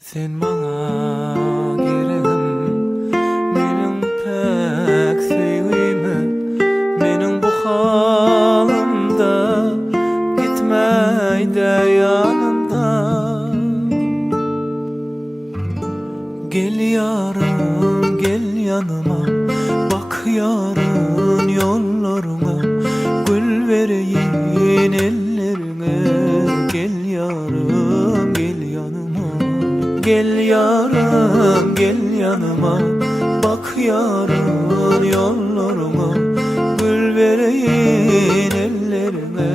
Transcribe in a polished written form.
Sen bana girelim, benim pek sevgimi, benim bu halimda gitmeyde yanımdan. Gel yarım, gel yanıma, bak yarın yollarına, gül vereyim ellerine. Gel yarım, gel yanıma, gel yarım, gel yanıma, bak yarın yollarına, gül vereyim ellerine.